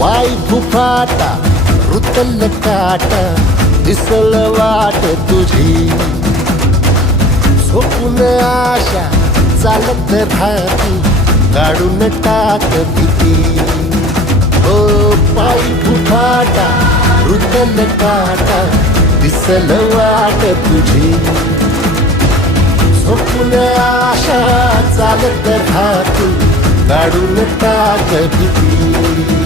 वाई फुफाटा रुतल काटा दिसल वाट तुझी झोपून आशा चालत राहती काढून टाक भीती ओ पायी फुफाटा रुतल काटा दिसल वाट तुझी झोपून आशा चालत राहती काढून टाक भीती